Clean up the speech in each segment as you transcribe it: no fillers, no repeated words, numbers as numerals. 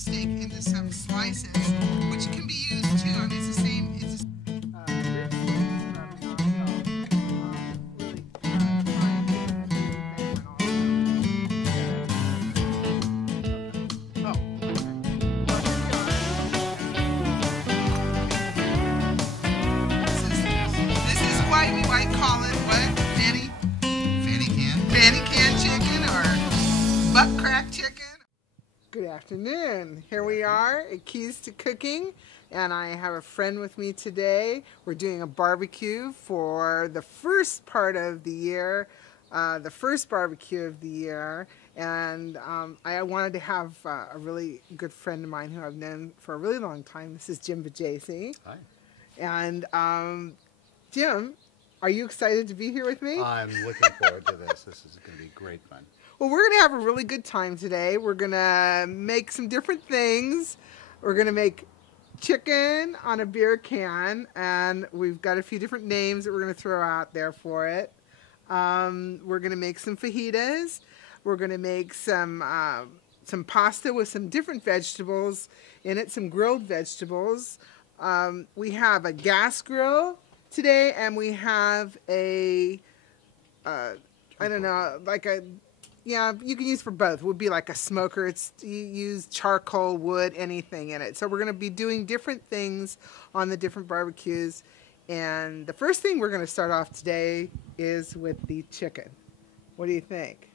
steak into some slices, which can be used too. I mean, it's the same. It's this is why we might call it what? Fanny can chicken or butt crack chicken. Good afternoon. Here we are at Keys to Cooking, and I have a friend with me today. We're doing a barbecue for the first part of the year, the first barbecue of the year, and I wanted to have a really good friend of mine who I've known for a really long time. This is Jim Bajasi. Hi. And Jim, are you excited to be here with me? I'm looking forward to this. This is going to be great fun. Well, we're going to have a really good time today. We're going to make some different things. We're going to make chicken on a beer can, and we've got a few different names that we're going to throw out there for it. We're going to make some fajitas. We're going to make some pasta with some different vegetables in it, some grilled vegetables. We have a gas grill today, and we have a, I don't know, like a, yeah, you can use for both. It would be like a smoker. You use charcoal, wood, anything in it. So we're going to be doing different things on the different barbecues. And the first thing we're going to start off today is with the chicken. What do you think?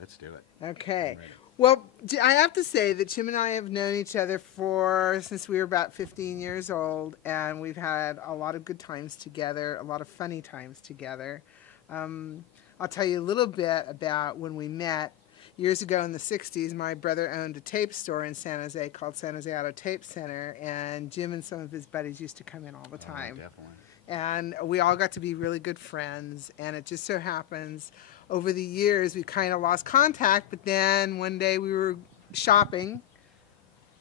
Let's do it. Okay. Well, I have to say that Jim and I have known each other since we were about 15 years old, and we've had a lot of good times together, a lot of funny times together. I'll tell you a little bit about when we met. Years ago in the 60s, my brother owned a tape store in San Jose called San Jose Auto Tape Center, and Jim and some of his buddies used to come in all the time. Oh, definitely. And we all got to be really good friends, and it just so happens over the years we kind of lost contact, but then one day we were shopping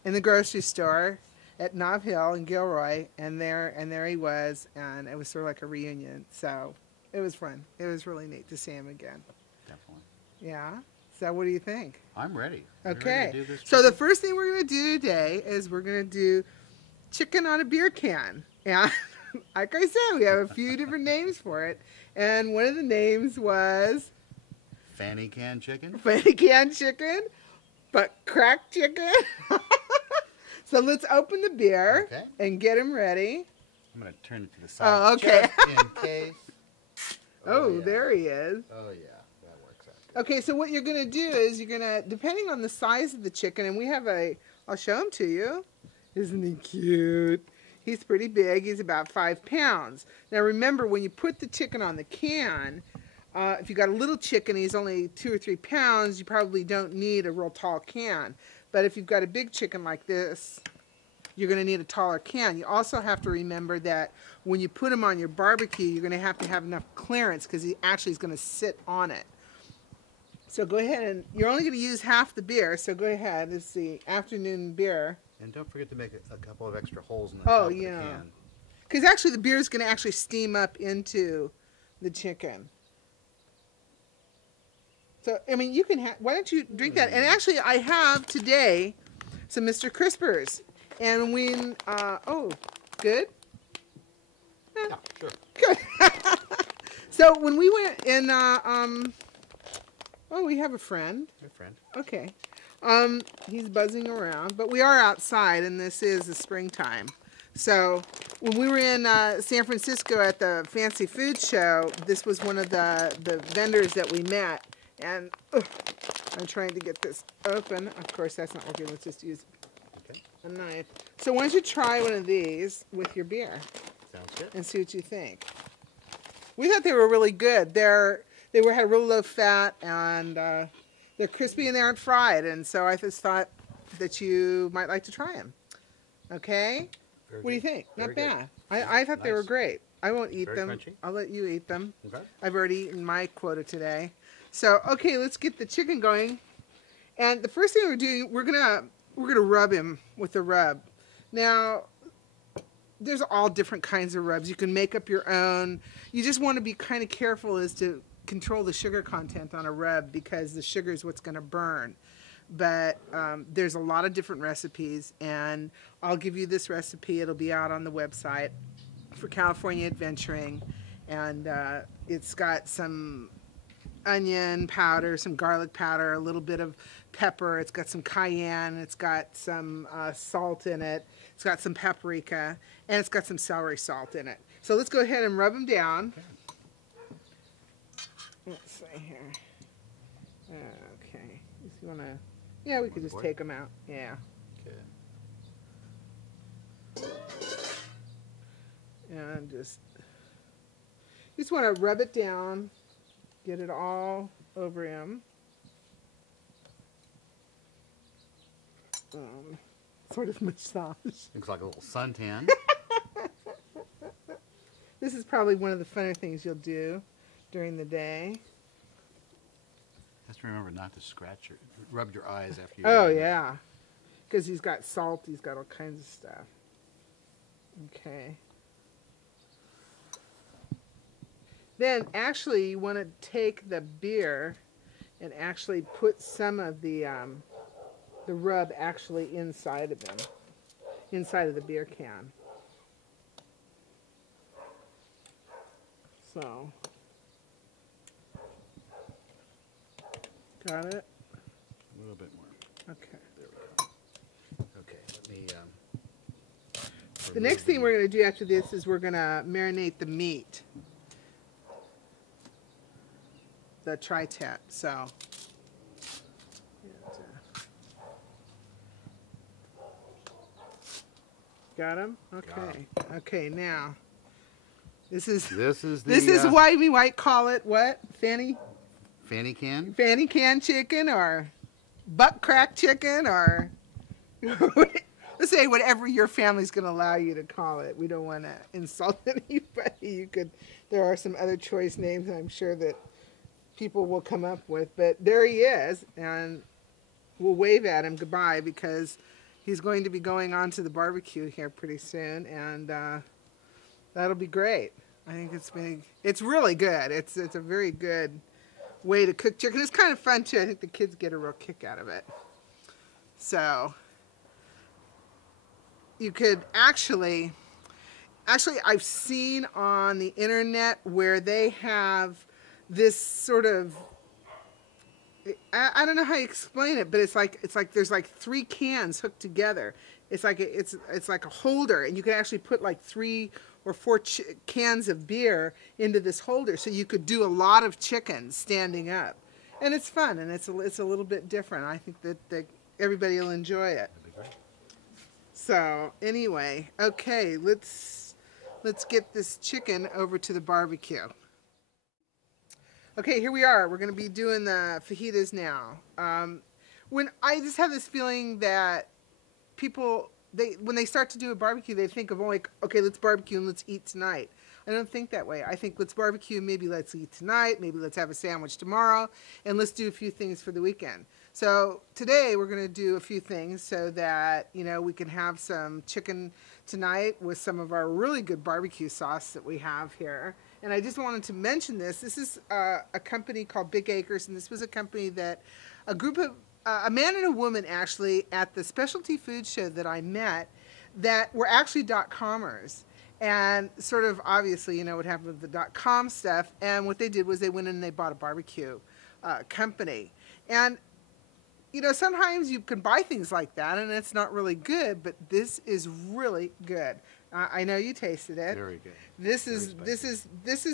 in the grocery store at Nob Hill in Gilroy, and there he was, and it was sort of like a reunion. So it was fun. It was really neat to see him again. Definitely. Yeah. So what do you think? I'm ready. Okay. Ready to do this So the first thing we're going to do today is we're going to do chicken on a beer can. And like I said, we have a few different names for it. And one of the names was Fanny can chicken. Fanny can chicken, but crack chicken. So let's open the beer and get him ready. I'm going to turn it to the side. Oh, okay. Just in case. Oh, yeah. there he is. Oh, yeah. That works out good. Okay, so what you're going to do is you're going to, depending on the size of the chicken, and we have I'll show him to you. Isn't he cute? He's pretty big. He's about 5 pounds. Now remember, when you put the chicken on the can, if you got a little chicken, he's only 2 or 3 pounds, you probably don't need a real tall can. But if you've got a big chicken like this, you're going to need a taller can. You also have to remember that when you put him on your barbecue, you're going to have enough clearance because he actually is going to sit on it. So go ahead, and you're only going to use half the beer, so go ahead. This is the afternoon beer. And don't forget to make a couple of extra holes in the top of the can. Because actually the beer is going to actually steam up into the chicken. So, I mean, you can why don't you drink that? And actually, I have today some Mr. Crispers. And when, oh, good? Yeah, sure. Good. So when we went in, oh, we have a friend. Your friend. Okay. He's buzzing around, but we are outside, and this is the springtime. So when we were in San Francisco at the Fancy Food Show, this was one of the vendors that we met. And I'm trying to get this open. Of course, that's not working. Let's just use a knife. So why don't you try one of these with your beer? Sounds good. And see what you think. We thought they were really good. They had real low fat, and they're crispy and they aren't fried. And so I just thought that you might like to try them. Okay? Very what do you good. think? Very Not bad. good. I thought they were Nice. great. I won't eat Very them. crunchy. I'll let you eat them. Okay. I've already eaten my quota today. So, okay, let's get the chicken going. And the first thing we're doing, we're gonna rub him with the rub. Now, there's all different kinds of rubs. You can make up your own. You just want to be kind of careful as to control the sugar content on a rub, because the sugar is what's going to burn. but there's a lot of different recipes, and I'll give you this recipe. It'll be out on the website for California Adventuring, and it's got some onion powder, some garlic powder, a little bit of pepper. It's got some cayenne. It's got some salt in it. It's got some paprika, and it's got some celery salt in it. So let's go ahead and rub them down. Let's see here. Okay. If you want to, yeah, we could just take them out. Yeah. Okay. And just want to rub it down. Get it all over him. Sort of massage. Looks like a little suntan. This is probably one of the funner things you'll do during the day. Just remember not to scratch or rub your eyes after you. Oh yeah, because he's got salt. He's got all kinds of stuff. Okay. Then actually you want to take the beer and actually put some of the rub actually inside of them, inside of the beer can. So, got it? A little bit more. Okay. There we go. Okay, let me... the next thing we're going to do after this is we're going to marinate the meat. The tri-tip, so... Got him? Okay. Okay, now... This is why we might call it what? Fanny can? Fanny can chicken or butt crack chicken or let's say whatever your family's going to allow you to call it. We don't want to insult anybody. There are some other choice names I'm sure that people will come up with, but there he is, and we'll wave at him goodbye because he's going to be going on to the barbecue here pretty soon, and that'll be great. I think it's really good. It's a very good way to cook chicken. It's kind of fun too. I think the kids get a real kick out of it. So you could actually I've seen on the internet where they have this sort of, I don't know how you explain it, but it's like there's like 3 cans hooked together. It's like a holder, and you can actually put like 3 or 4 cans of beer into this holder, so you could do a lot of chicken standing up, and it's fun, and it's a little bit different. I think that everybody will enjoy it. So anyway, okay, let's get this chicken over to the barbecue. Okay, here we are. We're going to be doing the fajitas now. When I just have this feeling that people, when they start to do a barbecue, they think of, like, okay, let's barbecue and let's eat tonight. I don't think that way. I think let's barbecue, maybe let's eat tonight, maybe let's have a sandwich tomorrow, and let's do a few things for the weekend. So today we're going to do a few things so that, we can have some chicken tonight with some of our really good barbecue sauce that we have here. And I just wanted to mention this. This is a company called Big Acres, and this was a company that a group of, a man and a woman actually at the specialty food show that I met that were actually .comers. And sort of obviously, what happened with the .com stuff. And what they did was they went in and they bought a barbecue company. And, sometimes you can buy things like that and it's not really good, but this is really good. I know you tasted it. Very good. This is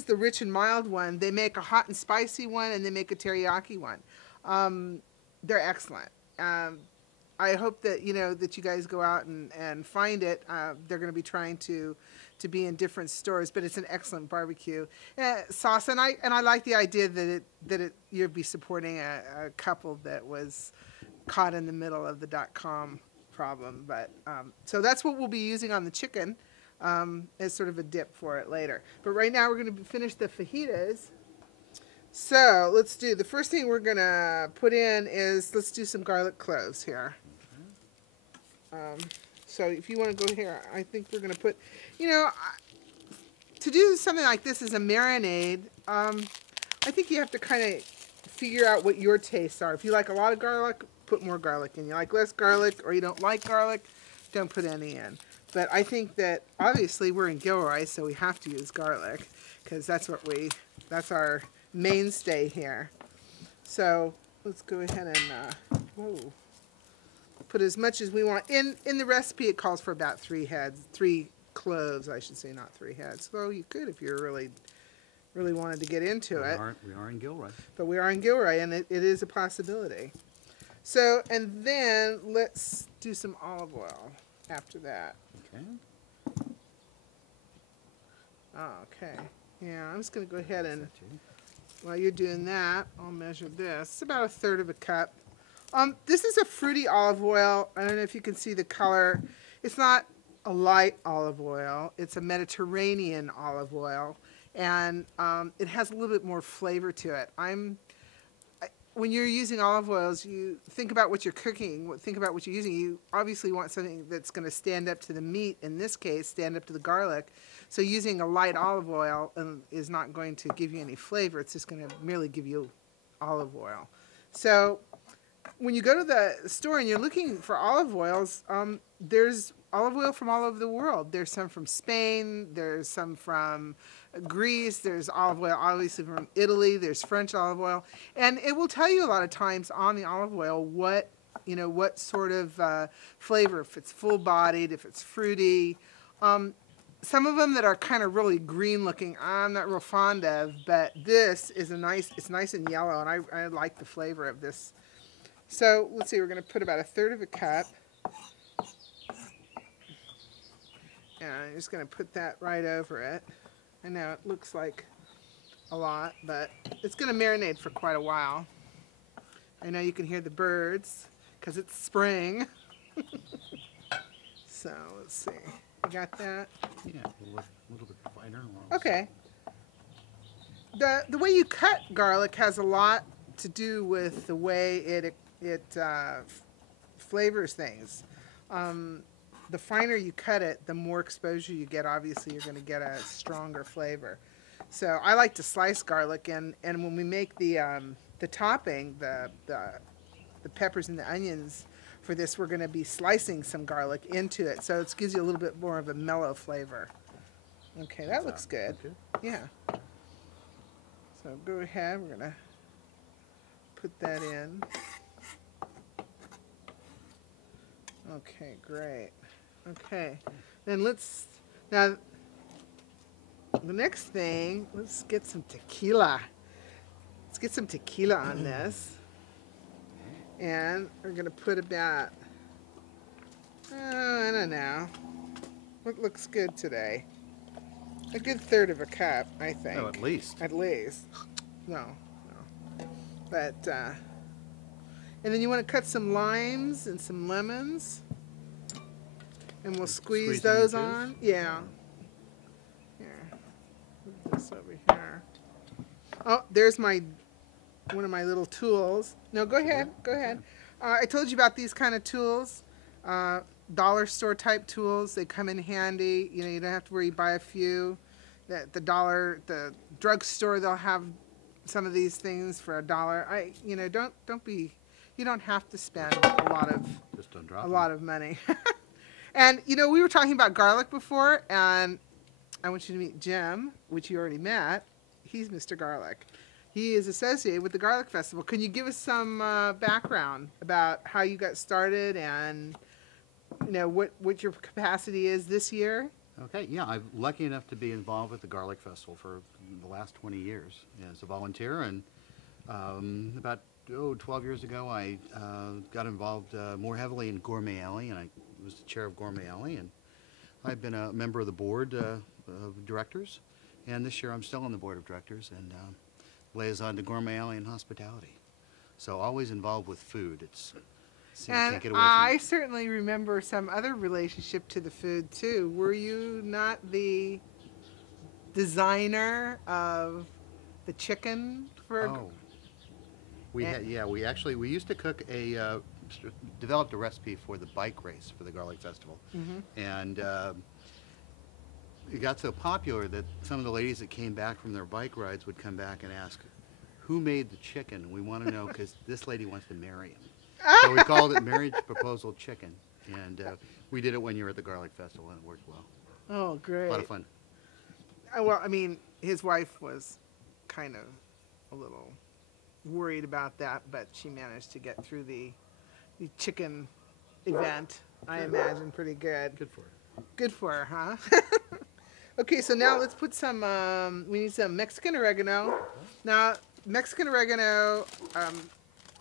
the rich and mild one. They make a hot and spicy one, and they make a teriyaki one. They're excellent. I hope that that you guys go out and find it. They're going to be trying to be in different stores, but it's an excellent barbecue sauce, and I like the idea that you'd be supporting a couple that was caught in the middle of the .com problem. But so that's what we'll be using on the chicken as sort of a dip for it later. But right now we're going to finish the fajitas. So let's do, the first thing we're going to put in is, let's do some garlic cloves here. So if you want to go here, I think we're going to put, to do something like this as a marinade, I think you have to kind of figure out what your tastes are. If you like a lot of garlic, put more garlic in. You like less garlic or you don't like garlic, don't put any in. But I think that obviously we're in Gilroy, so we have to use garlic because that's our mainstay here. So let's go ahead and put as much as we want. In the recipe, it calls for about 3 cloves, I should say, not 3 heads. So you could if you're really wanted to get into it. We are in Gilroy. But we are in Gilroy, and it is a possibility. So, and then let's do some olive oil after that. Okay. Okay. Yeah, I'm just going to go ahead and, while you're doing that, I'll measure this. It's about 1/3 cup. This is a fruity olive oil. I don't know if you can see the color. It's not a light olive oil. It's a Mediterranean olive oil. And it has a little bit more flavor to it. When you're using olive oils, you think about what you're cooking, think about what you're using. You obviously want something that's going to stand up to the meat, in this case, stand up to the garlic. So using a light olive oil is not going to give you any flavor. It's just going to merely give you olive oil. So when you go to the store and you're looking for olive oils, there's olive oil from all over the world. There's some from Spain, there's some from Greece, there's olive oil obviously from Italy, there's French olive oil, and it will tell you a lot of times on the olive oil what sort of flavor, if it's full-bodied, if it's fruity. Some of them that are kind of really green looking, I'm not real fond of, but this is it's nice and yellow, and I like the flavor of this. So let's see, we're going to put about 1/3 cup. And I'm just going to put that right over it. I know it looks like a lot, but it's going to marinate for quite a while. I know you can hear the birds because it's spring. So let's see. You got that? Yeah, a little bit finer. Okay. The way you cut garlic has a lot to do with the way it flavors things. The finer you cut it, the more exposure you get. Obviously, you're going to get a stronger flavor. So I like to slice garlic, and when we make the topping, the peppers and the onions for this, we're going to be slicing some garlic into it. So it gives you a little bit more of a mellow flavor. Okay, that looks good. Yeah. So go ahead. We're going to put that in. Okay, great. Okay, then now the next thing, let's get some tequila. Let's get some tequila on this. And we're going to put about, I don't know, what looks good today? A good 1/3 cup, I think. Oh, at least. At least. No. But, and then you want to cut some limes and some lemons. And we'll squeeze those on. Yeah. Here. Put this over here. Oh, there's one of my little tools. No, go ahead. Go ahead. I told you about these kind of tools. Dollar store type tools. They come in handy. You know, you don't have to worry. You buy a few. The drugstore, they'll have some of these things for $1. You don't have to spend a lot of money. And, we were talking about garlic before, and I want you to meet Jim, which you already met. He's Mr. Garlic. He is associated with the Garlic Festival. Can you give us some background about how you got started and, what your capacity is this year? Okay, yeah, I'm lucky enough to be involved with the Garlic Festival for the last 20 years as a volunteer, and about 12 years ago I got involved more heavily in Gourmet Alley, and I was the chair of Gourmet Alley, and I've been a member of the board of directors, and this year I'm still on the board of directors and liaison to Gourmet Alley and hospitality. So always involved with food. And can't get away from I it. certainly remember some other relationship to the food too. Were you not the designer of the chicken for? Oh, we used to cook developed a recipe for the bike race for the Garlic Festival, and it got so popular that some of the ladies that came back from their bike rides would come back and ask, who made the chicken. We want to know because this lady wants to marry him. So we called it Marriage Proposal Chicken. And we did it one year at the Garlic Festival, and it worked well. Oh, great. A lot of fun. Well, I mean, his wife was kind of a little worried about that, but she managed to get through the chicken event, I imagine, pretty good. Good for her. Good for her, huh? Okay, so now let's put some, we need some Mexican oregano. Now, Mexican oregano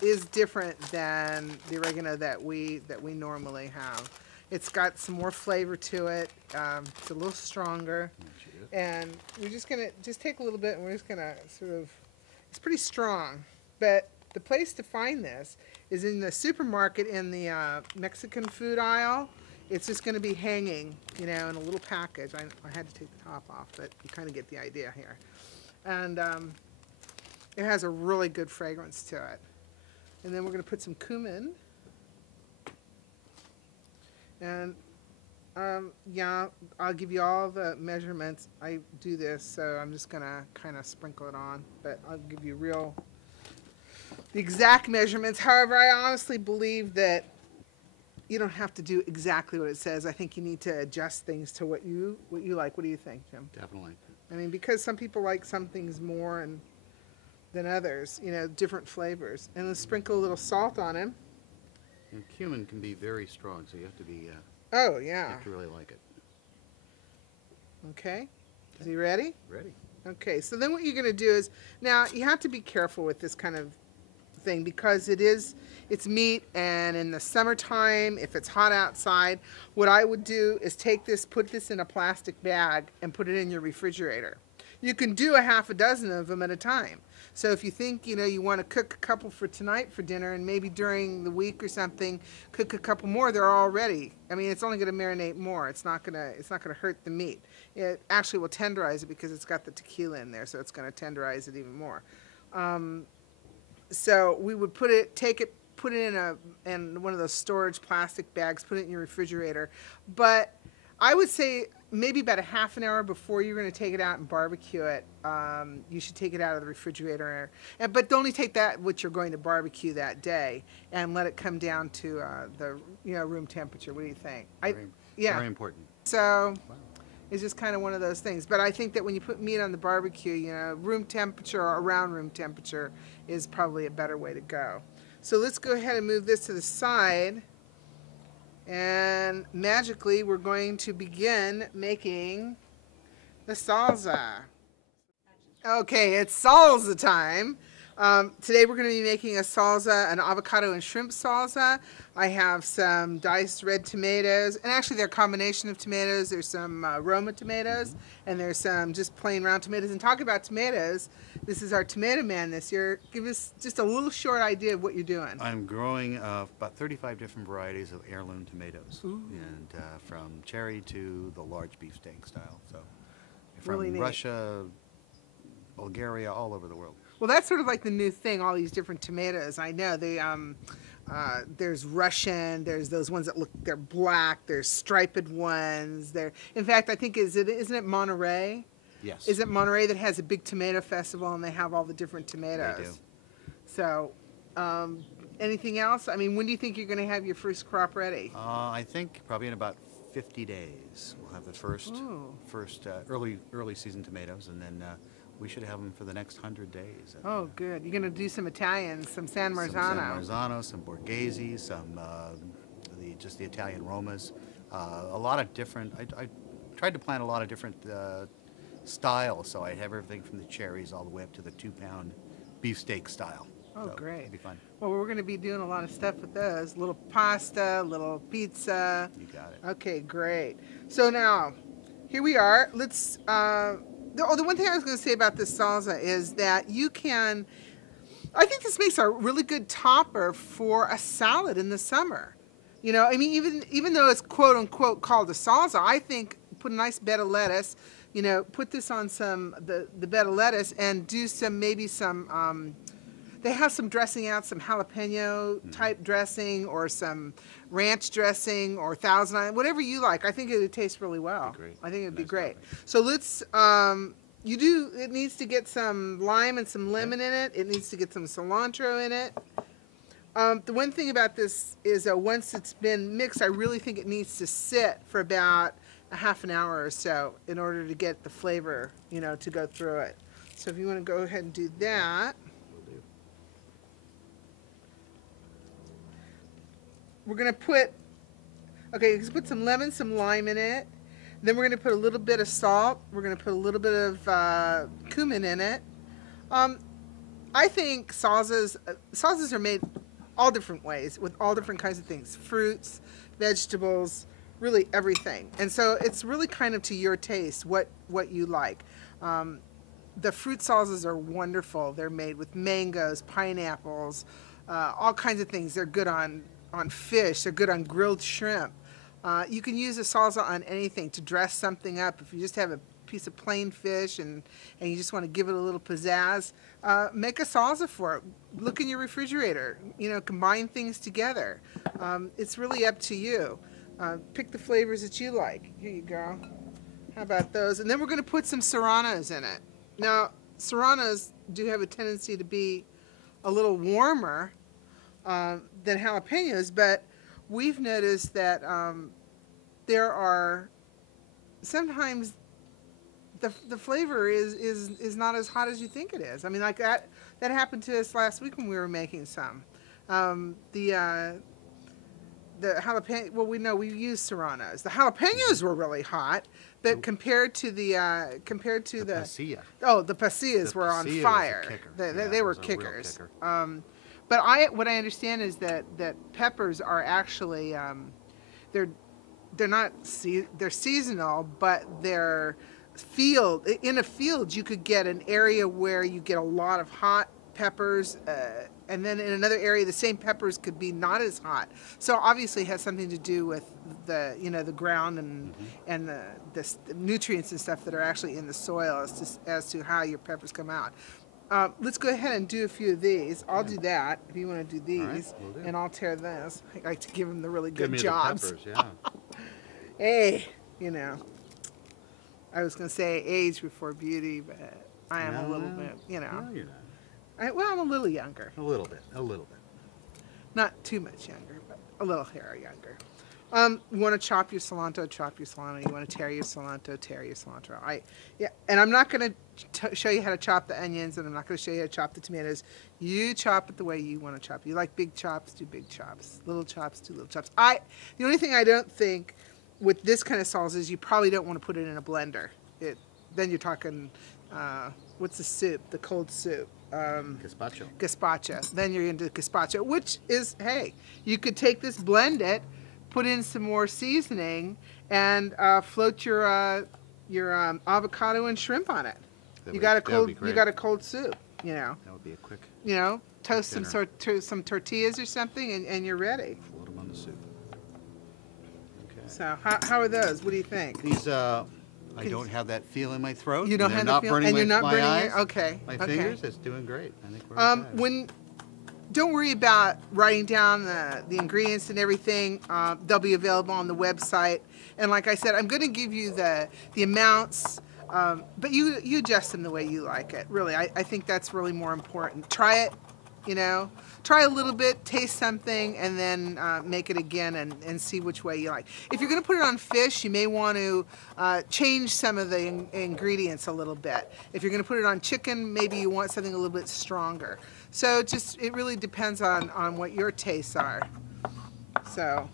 is different than the oregano that we normally have. It's got some more flavor to it. It's a little stronger. And we're just gonna take a little bit, and we're just gonna sort of, it's pretty strong. But the place to find this is in the supermarket in the Mexican food aisle. It's just gonna be hanging, you know, in a little package. I had to take the top off, but you kind of get the idea here. And it has a really good fragrance to it. And then we're gonna put some cumin. And yeah, I'll give you all the measurements. I do this, so I'm just gonna kind of sprinkle it on, but I'll give you the exact measurements. However, I honestly believe that you don't have to do exactly what it says. I think you need to adjust things to what you like. What do you think, Jim? Definitely. I mean, because some people like some things more than others, you know, different flavors. And then sprinkle a little salt on him. And cumin can be very strong, so you have to be. Oh, You yeah. have to really like it. Okay. Is he ready? Ready. Okay, so then what you're going to do is, now you have to be careful with this kind of thing because it's meat, and in the summertime, if it's hot outside, what I would do is take this, put this in a plastic bag and put it in your refrigerator. You can do a half a dozen of them at a time. So if you think, you know, you want to cook a couple for tonight for dinner, and maybe during the week or something, cook a couple more, they're all ready. I mean, it's only going to marinate more. It's not going to hurt the meat. It actually will tenderize it because it's got the tequila in there, so it's going to tenderize it even more. So we would put it in one of those storage plastic bags, put it in your refrigerator. But I would say maybe about a half an hour before you're going to take it out and barbecue it, you should take it out of the refrigerator. But only take that what you're going to barbecue that day, and let it come down to the room temperature. What do you think? Yeah. Very important. So it's just kind of one of those things. But I think that when you put meat on the barbecue, you know, room temperature or around room temperature is probably a better way to go. So let's go ahead and move this to the side. And magically, we're going to begin making the salsa. Okay, it's salsa time. Today we're going to be making a salsa, an avocado and shrimp salsa. I have some diced red tomatoes, and actually they're a combination of tomatoes. There's some Roma tomatoes, and there's some just plain round tomatoes. And talking about tomatoes, this is our tomato man this year. Give us just a little short idea of what you're doing. I'm growing about 35 different varieties of heirloom tomatoes, and from cherry to the large beefsteak style. So from Really neat. Russia, Bulgaria, all over the world. Well, that's sort of like the new thing, all these different tomatoes. I know they there's Russian, there's those ones that they're black, there's striped ones. In fact, I think isn't it Monterey? Yes. Is it Monterey that has a big tomato festival and they have all the different tomatoes? They do. So, anything else? I mean, when do you think you're going to have your first crop ready? I think probably in about 50 days we'll have the first early season tomatoes, and then we should have them for the next 100 days. Oh, good. You're going to do some Italian, some San Marzano. Some San Marzano, some Borghese, some just the Italian Romas. A lot of different. I tried to plant a lot of different styles, so I have everything from the cherries all the way up to the 2-pound beefsteak style. Oh, so great. It'll be fun. Well, we're going to be doing a lot of stuff with those. Little pasta, little pizza. You got it. Okay, great. So now, here we are. Let's, the one thing I was going to say about this salsa is that you can, I think this makes a really good topper for a salad in the summer. You know, I mean, even though it's quote unquote called a salsa, I think put a nice bed of lettuce, you know, put this on the bed of lettuce and do maybe some, they have some dressing out, some jalapeno type dressing or some ranch dressing or Thousand Island, whatever you like. I think it would taste really well. Great. I think it would be Nice great. topping. So let's It needs to get some lime and some lemon in it. It needs to get some cilantro in it. The one thing about this is once it's been mixed, I really think it needs to sit for about a half an hour or so in order to get the flavor, to go through it. So if you want to go ahead and do that. Will do. We're going to put, let's put some lemon, some lime in it. Then we're going to put a little bit of salt. We're going to put a little bit of cumin in it. I think salsas are made all different ways with all different kinds of things. Fruits, vegetables, really everything. And so it's really kind of to your taste, what you like. The fruit salsas are wonderful. They're made with mangoes, pineapples, all kinds of things. They're good on fish. They're good on grilled shrimp. You can use a salsa on anything to dress something up. If you just have a piece of plain fish and you just want to give it a little pizzazz, make a salsa for it. Look in your refrigerator. Combine things together. It's really up to you. Pick the flavors that you like. Here you go. How about those? And then we're going to put some serranos in it. Now, serranos do have a tendency to be a little warmer than jalapenos, but we've noticed that there are sometimes the flavor is not as hot as you think it is. I mean, like that happened to us last week when we were making some. The jalapeno. Well, we used serranos. The jalapenos were really hot, but compared to the pasilla. The pasillas were on fire. They were kickers. But what I understand is that peppers are actually they're seasonal, but they're in a field. You could get an area where you get a lot of hot peppers, and then in another area the same peppers could be not as hot. So obviously it has something to do with the ground and the nutrients and stuff that are actually in the soil as to how your peppers come out. Let's go ahead and do a few of these. I'll do that if you want to do these, right, we'll do. And I'll tear this. I like to give them the really Give good me jobs. The peppers, yeah. Hey, I was going to say age before beauty, but I am a little bit, No, you're not. I'm a little younger. A little bit. Not too much younger, but a little hair younger. You want to chop your cilantro, chop your cilantro. You want to tear your cilantro, tear your cilantro. And I'm not going to show you how to chop the onions, and I'm not going to show you how to chop the tomatoes. You chop it the way you want to chop. You like big chops, do big chops. Little chops, do little chops. The only thing I don't think with this kind of salsa is you probably don't want to put it in a blender. Then you're talking, what's the soup? The cold soup. Gazpacho. Gazpacho. Then you're into gazpacho, which is, hey, you could take this, blend it, put in some more seasoning, and float your avocado and shrimp on it. You got a cold soup. That would be a quick. Toast some tortillas or something, and you're ready. Float them on the soup. Okay. So how are those? What do you think? These I don't have that feel in my throat. You don't have that feel, and you're not burning eyes, my fingers. It's doing great. I think we're okay. Don't worry about writing down the ingredients and everything. They'll be available on the website. And like I said, I'm going to give you the amounts, but you adjust them the way you like it. Really, I think that's really more important. Try it, Try a little bit, taste something, and then make it again and see which way you like. If you're going to put it on fish, you may want to change some of the ingredients a little bit. If you're going to put it on chicken, maybe you want something a little bit stronger. So it really depends on what your tastes are. So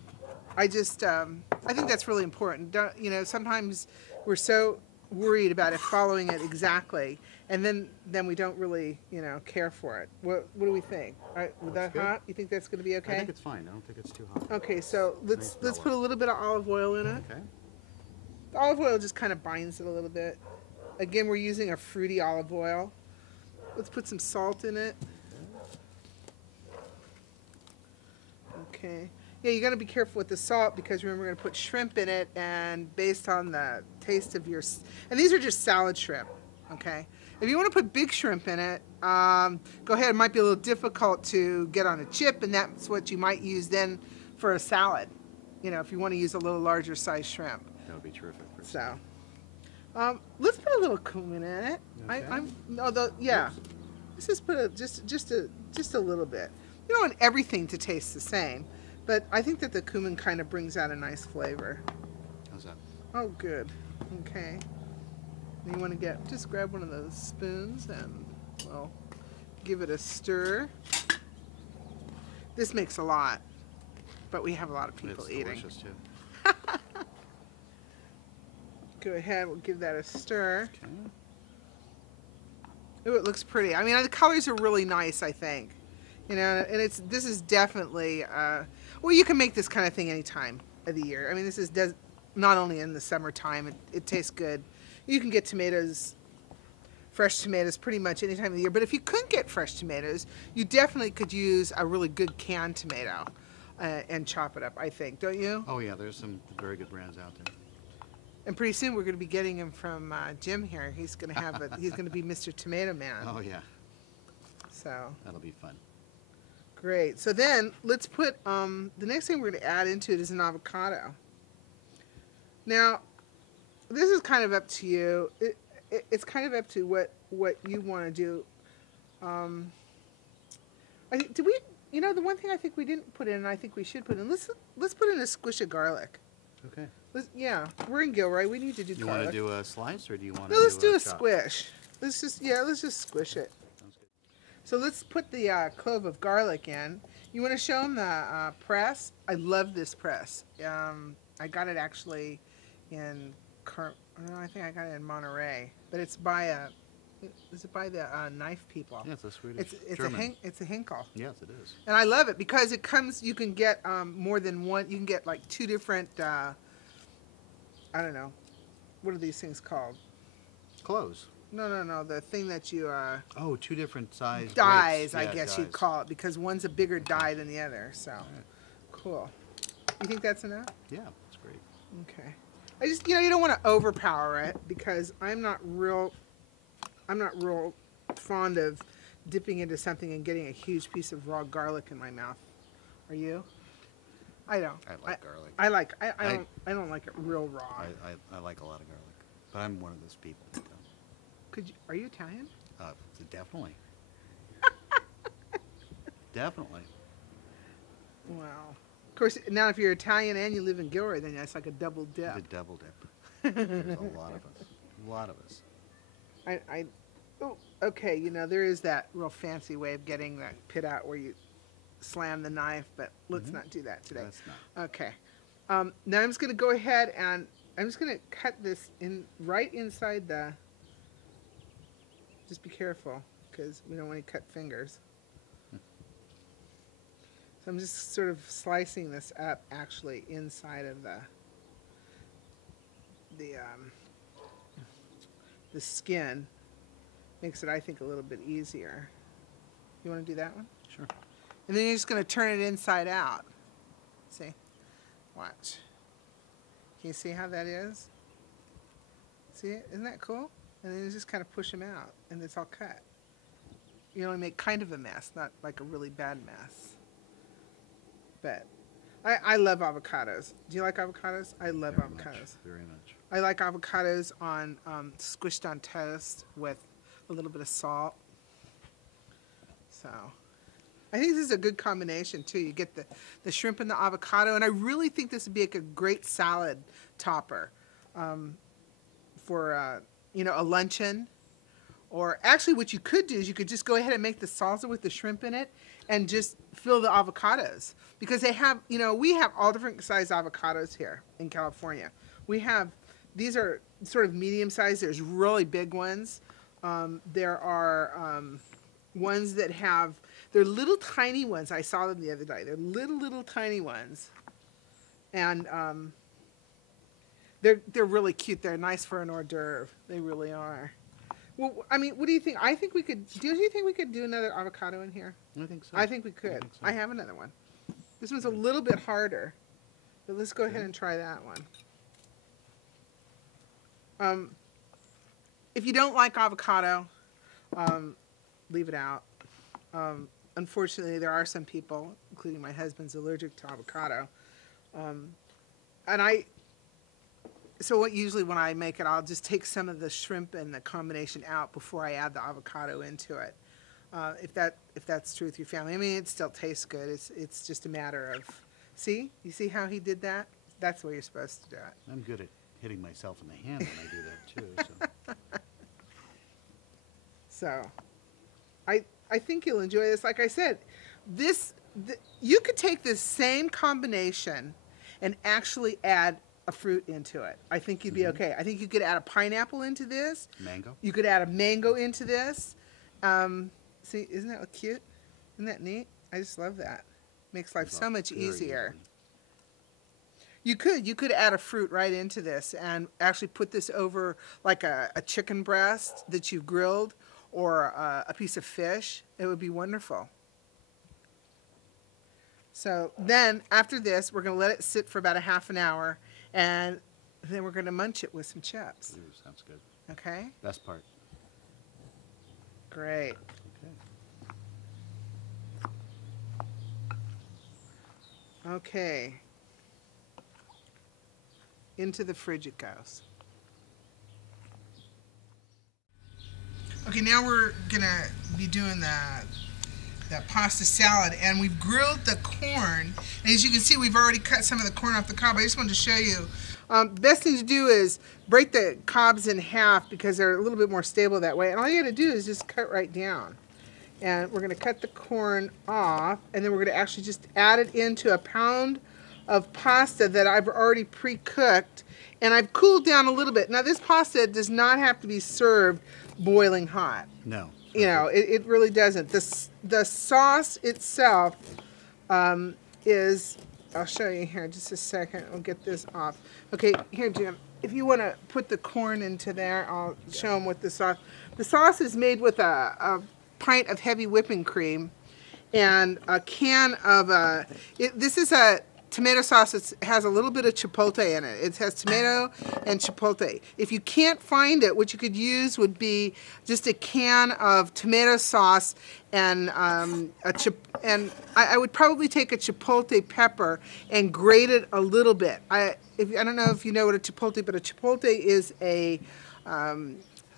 I think that's really important. Sometimes we're so worried about it following it exactly, and then we don't really care for it. What do we think? Was that hot? You think that's going to be okay? I think it's fine. I don't think it's too hot. Okay, so let's put a little bit of olive oil in it. Okay. The olive oil just kind of binds it a little bit. Again, we're using a fruity olive oil. Let's put some salt in it. Okay. Yeah, you got to be careful with the salt because remember we're going to put shrimp in it, and based on the taste of and these are just salad shrimp, okay? If you want to put big shrimp in it, go ahead. It might be a little difficult to get on a chip, and that's what you might use then for a salad. If you want to use a little larger size shrimp. That would be terrific. So, Let's put a little cumin in it. Okay. I'm no the yeah. Oops. Let's just put just a little bit. You don't want everything to taste the same, but I think that the cumin kind of brings out a nice flavor. How's that? Oh, good. Okay. You want to just grab one of those spoons and, well, give it a stir. This makes a lot, but we have a lot of people It's eating. delicious too. Go ahead, we'll give that a stir. Okay. Oh, it looks pretty. I mean, the colors are really nice, I think. You know, and this is definitely, well, you can make this kind of thing any time of the year. I mean, this is not only in the summertime, it tastes good. You can get tomatoes, fresh tomatoes, pretty much any time of the year. But if you couldn't get fresh tomatoes, you definitely could use a really good canned tomato and chop it up, I think. Don't you? Oh yeah, there's some very good brands out there. And pretty soon we're going to be getting him from Jim here. He's going to have he's going to be Mr. Tomato Man. Oh yeah. So That'll be fun. great. So then let's put the next thing we're going to add into it is an avocado. Now, this is kind of up to you. It's kind of up to what you want to do. I think did we? You know, the one thing I think we didn't put in, and I think we should put in. Let's put in a squish of garlic. Okay. Yeah, we're in Gilroy. We need to do You garlic. want to do a slice or do you want to? No, let's do a chop? squish. Let's just squish it. Sounds good. So let's put the clove of garlic in. You want to show them the press? I love this press. I got it actually in I think I got it in Monterey, but it's by the knife people. Yeah, it's a Swedish. It's German. it's a Henkel. Yes, it is. And I love it because it comes. You can get more than one. You can get like two different. I don't know, what are these things called? Clothes. No. The thing that you Oh, two different size dyes, grapes. I Yeah, guess dyes. you'd call it, because one's a bigger dye than the other. So, Right. cool. You think that's enough? Yeah, that's great. Okay. I just, you don't want to overpower it because I'm not real fond of dipping into something and getting a huge piece of raw garlic in my mouth. Are you? I don't. I like garlic. I don't like it real raw. I like a lot of garlic, but I'm one of those people that don't. Are you Italian? Definitely. Definitely. Wow. Of course, now if you're Italian and you live in Gilroy, then that's like a double dip. The double dip. There's a lot of us. A lot of us. Oh, okay, there is that real fancy way of getting the pit out where you slam the knife, but let's not do that today. Let's not. Okay. Now I'm just going to go ahead and I'm just going to cut this in right inside the, just be careful because we don't want to cut fingers. So I'm just sort of slicing this up actually inside of the skin. Makes it, I think, a little bit easier. You want to do that one? Sure. And then you're just going to turn it inside out. See? Watch. Can you see how that is? See it? Isn't that cool? And then you just kind of push them out, and it's all cut. You only make kind of a mess, not like a really bad mess. But I love avocados. Do you like avocados? I love Very avocados. much, very much. I like avocados on squished on toast with a little bit of salt. So I think this is a good combination too. You get the shrimp and the avocado, and I really think this would be like a great salad topper for a luncheon. Or actually what you could do is you could just go ahead and make the salsa with the shrimp in it and just fill the avocados. Because they have, we have all different size avocados here in California. These are sort of medium sized. There's really big ones. There are ones that they're little tiny ones. I saw them the other day. They're little tiny ones. And they're really cute. They're nice for an hors d'oeuvre. They really are. Well, I mean, what do you think? Do you think we could do another avocado in here? I think so. I think we could. think so. I have another one. This one's a little bit harder, but let's go ahead and try that one. If you don't like avocado, leave it out. Unfortunately, there are some people, including my husband's, allergic to avocado. And so what usually when I make it, I'll just take some of the shrimp and the combination out before I add the avocado into it. If that's true with your family, I mean, it still tastes good. It's just a matter of, see, you see how he did that? That's the way you're supposed to do it. I'm good at hitting myself in the hand when I do that too. So. So, I think you'll enjoy this. Like I said, you could take this same combination and actually add a fruit into it. I think you'd be okay. I think you could add a pineapple into this. Mango. You could add a mango into this. See, isn't that cute? Isn't that neat? I just love that. Makes life so much easier. You could add a fruit right into this and actually put this over like a chicken breast that you've grilled or a piece of fish. It would be wonderful. So then after this, we're going to let it sit for about a half an hour, and then we're going to munch it with some chips. Ooh, sounds good. Okay? Best part. Great. Okay. Into the fridge it goes. Okay, now we're gonna be doing that pasta salad, and we've grilled the corn. And as you can see, we've already cut some of the corn off the cob. I just wanted to show you. Best thing to do is break the cobs in half because they're a little bit more stable that way. And all you gotta do is just cut right down. And we're gonna cut the corn off, and then we're gonna actually just add it into a pound of pasta that I've already pre-cooked, and I've cooled down a little bit. Now this pasta does not have to be served boiling hot. No. You know, it really doesn't. The sauce itself is, I'll show you here in just a second. I'll get this off. Okay, here, Jim. If you want to put the corn into there, I'll show them what the sauce is made with a pint of heavy whipping cream and a can of, this is a tomato sauce that has a little bit of chipotle in it. It has tomato and chipotle. If you can't find it, what you could use would be just a can of tomato sauce and I would probably take a chipotle pepper and grate it a little bit. I don't know if you know what a chipotle, but a chipotle is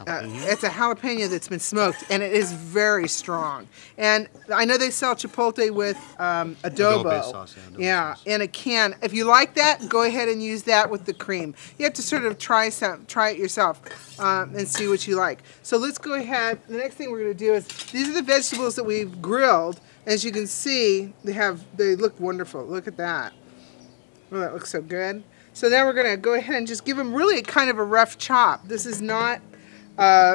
it's a jalapeno that's been smoked, and it is very strong. And I know they sell chipotle with adobo. Sauce, yeah, sauce. in a can. If you like that, go ahead and use that with the cream. You have to sort of try it yourself and see what you like. So let's go ahead. The next thing we're going to do is, these are the vegetables that we've grilled. As you can see, they look wonderful. Look at that. Oh, that looks so good. So now we're going to go ahead and just give them really kind of a rough chop. This is not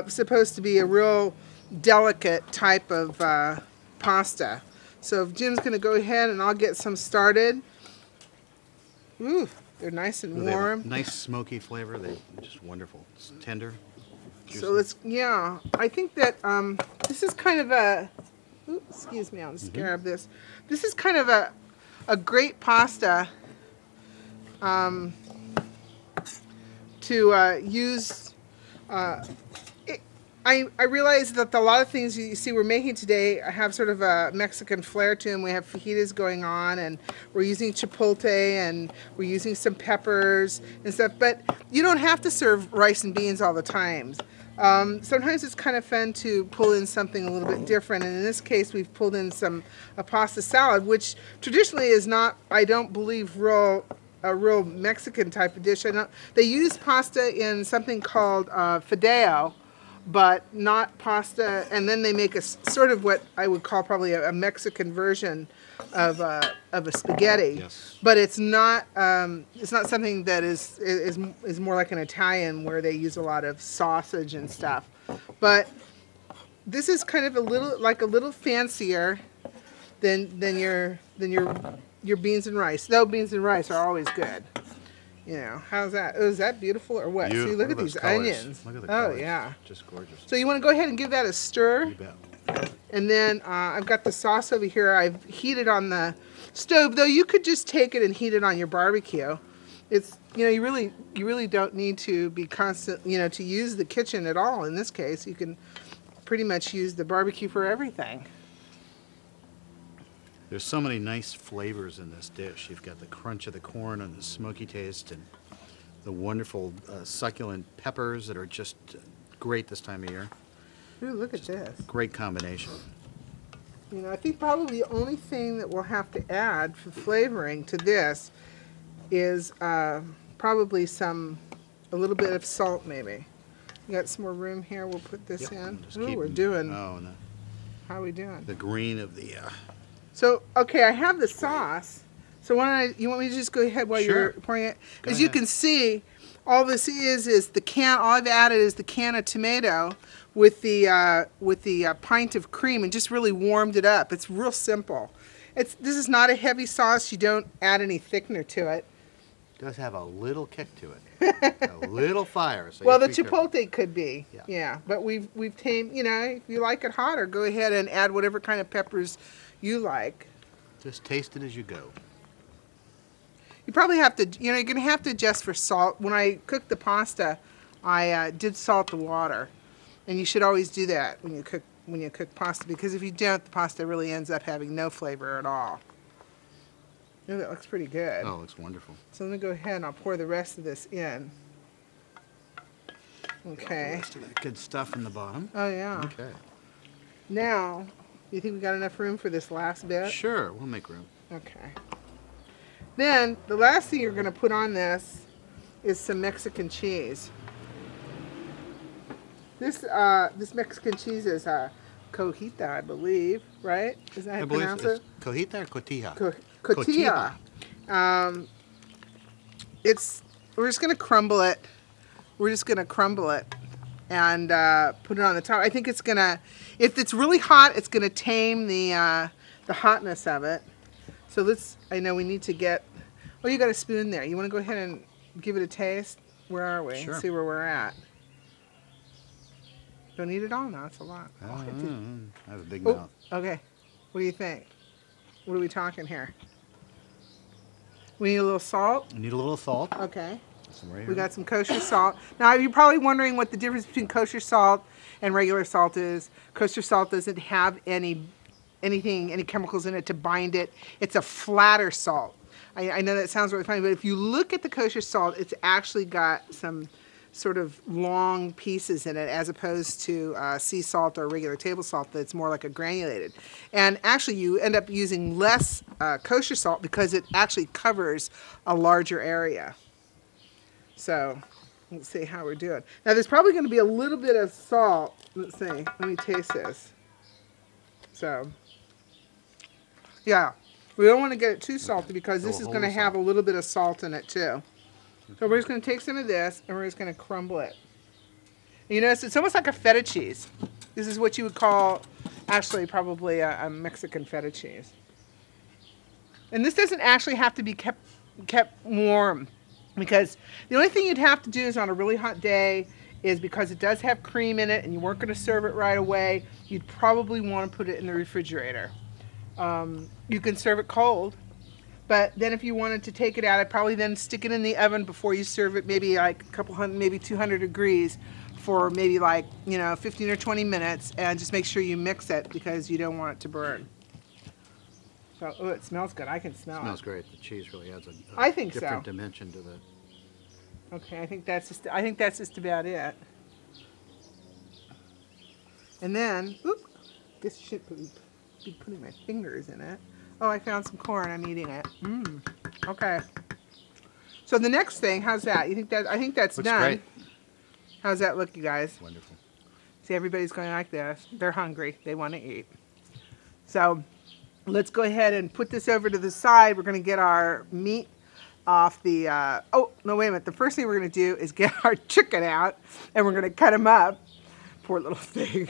supposed to be a real delicate type of pasta. So if Jim's going to go ahead and I'll get some started. Ooh, they're nice and warm. Nice smoky flavor. They're just wonderful. It's tender. Juicy. So I think that this is kind of a, excuse me, I'll just grab this. This is kind of a great pasta to use. I realize that a lot of things you see we're making today have sort of a Mexican flair to them. We have fajitas going on, and we're using chipotle, and we're using some peppers and stuff. But you don't have to serve rice and beans all the time. Sometimes it's kind of fun to pull in something a little bit different. And in this case, we've pulled in a pasta salad, which traditionally is not, I don't believe, a real Mexican type of dish. They use pasta in something called fideo, but not pasta, and then they make a sort of what I would call probably a Mexican version of a spaghetti. Yes. But it's not something that is more like an Italian where they use a lot of sausage and stuff. But this is kind of a little fancier than your beans and rice. Though beans and rice are always good. You know, how's that? Oh, is that beautiful or what? See, look at these onions. Look at the colors. Oh, yeah. Just gorgeous. So you want to go ahead and give that a stir. You bet. And then I've got the sauce over here. I've heated on the stove, though you could just take it and heat it on your barbecue. It's, you know, you really don't need to be constant, you know, to use the kitchen at all. In this case, you can pretty much use the barbecue for everything. There's so many nice flavors in this dish. You've got the crunch of the corn and the smoky taste, and the wonderful succulent peppers that are just great this time of year. Ooh, look at this. Great combination. You know, I think probably the only thing that we'll have to add for flavoring to this is probably a little bit of salt maybe. You got some more room here, we'll put this in. Ooh, we're doing, Oh, no. how are we doing? The green of the... So, okay, I have the sauce. So you want me to just go ahead while Sure. you're pouring it? Go As you ahead. can see, all this is the can, all I've added is the can of tomato with the pint of cream and just really warmed it up. It's real simple. This is not a heavy sauce. You don't add any thickener to it. does have a little kick to it. A little fire. So Well, you the have to be careful. chipotle could be, yeah. But we've tamed, you know, if you like it hotter, go ahead and add whatever kind of peppers you like. Just taste it as you go. You probably have to, you know, you're going to have to adjust for salt. When I cooked the pasta, I did salt the water. And you should always do that when you cook pasta, because if you don't, the pasta really ends up having no flavor at all. Ooh, that looks pretty good. Oh, it looks wonderful. So let me go ahead and I'll pour the rest of this in. Okay. The rest of that good stuff in the bottom. Oh, yeah. Okay. Now, you think we got enough room for this last bit? Sure, we'll make room. Okay. Then, the last thing you're going to put on this is some Mexican cheese. This Mexican cheese is cojita, I believe, right? Is that how you pronounce it? Cojita or cotija? Cotija. We're just going to crumble it. We're just going to crumble it and put it on the top. I think it's going to, if it's really hot, it's going to tame the hotness of it. So I know we need to get, oh, you got a spoon there. You want to go ahead and give it a taste? Where are we? Sure. See where we're at. Don't eat it all now, it's a lot. I have a big Oh, mouth. okay. What do you think? What are we talking here? We need a little salt. You need a little salt. Okay. Some right We here. got some kosher salt. Now, you're probably wondering what the difference between kosher salt and regular salt is. Kosher salt doesn't have any chemicals in it to bind it. It's a flatter salt. I know that sounds really funny, but if you look at the kosher salt, it's actually got some sort of long pieces in it, as opposed to sea salt or regular table salt that's more like a granulated. And actually you end up using less kosher salt because it actually covers a larger area. So let's see how we're doing. Now there's probably going to be a little bit of salt. Let's see, let me taste this. So yeah, we don't want to get it too salty because this is going to have a little bit of salt in it too. So we're just going to take some of this and we're just going to crumble it. And you notice it's almost like a feta cheese. This is what you would call, actually, probably a Mexican feta cheese. And this doesn't actually have to be kept warm, because the only thing you'd have to do is on a really hot day is, because it does have cream in it and you weren't going to serve it right away, you'd probably want to put it in the refrigerator. You can serve it cold. But then if you wanted to take it out, I'd probably then stick it in the oven before you serve it, maybe like a couple hundred, maybe 200 degrees for maybe like, 15 or 20 minutes, and just make sure you mix it because you don't want it to burn. So, oh, it smells good. I can smell it. Smells great. The cheese really adds a I think different so. dimension to the... Okay, I think that's just about it. And then, oop, guess I should be putting my fingers in it. Oh, I found some corn. I'm eating it. Okay. So the next thing, how's that? You think that? I think that's Looks done. great. How's that look, you guys? Wonderful. See, everybody's going like this. They're hungry. They want to eat. So let's go ahead and put this over to the side. We're going to get our meat off the... oh, no, wait a minute. The first thing we're going to do is get our chicken out, and we're going to cut him up. Poor little thing.